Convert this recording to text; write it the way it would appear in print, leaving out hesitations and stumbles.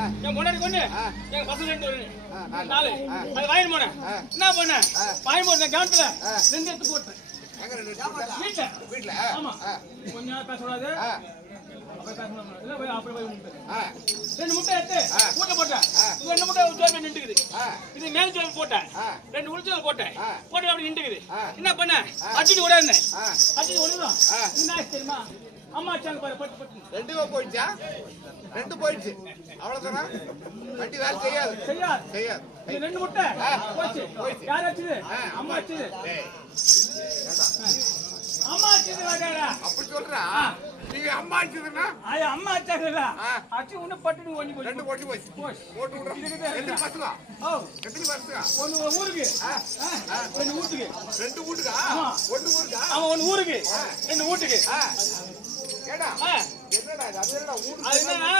என் முன்னாடி கொண்டு எங்க பசங்க 4 அது வாங்கி போனேன். என்ன பண்ணேன்? வாங்கி போனேன் கவுண்டர்ல 2 எடுத்து போட்டேன். வீட்டுல ஆமா கொஞ்சம் பேசக்கூடாது. ரெண்டு முட்டை எடுத்து மூட்டை போட்டேன். 2 முட்டை ஜோபி நின்றுக்குது. இது மேல் ஜோபி போட்டேன். 2 உளுச்சல் போட்டேன். போட்டு அப்படி நின்றுக்குது. என்ன பண்ண? அடிச்சு ஓடாது. அடிச்சு ஓடுதான். என்ன தெரியுமா? அம்மா சாங்க பாரு பட்டு பட்டு. 2 போயிடுச்சா? 2 போயிடுச்சு. அவ்வளவுதானா? வண்டி வேலை செய்யாது. செய்யாது. இது 2 முட்டை போச்சு. யார் அடிச்சது? அம்மா அடிச்சது. அம்மா அடிச்சது வாடா. அப்படி சொல்றா? நீங்க அம்மா அடிச்சதுன்னா? அம்மா அடிச்சதுல. அடிச்சு உன்ன பட்டு ஓடி போச்சு. 2 ஓடி போச்சு. போட்டு விடுறா. எத்தனை பசங்க? எத்தனை பசங்க? ஒன்னு ஊருக்கு. 2 வீட்டுக்கு. 2 வீட்டுக்கா? 1 ஊருக்கா? ஆமா 1 ஊருக்கு. 2 வீட்டுக்கு. ஏடா என்னடா இது? அது என்னடா ஊருக்கு? அது என்னன்னா